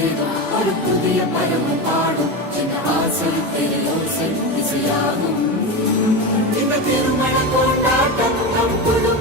தேடும் ஒரு புதிய பருவம் பாடும் என்ற ஆசை பெரியோசை இசையாகும் இந்த திருமண கொண்டாட்டம் நம் குடும்ப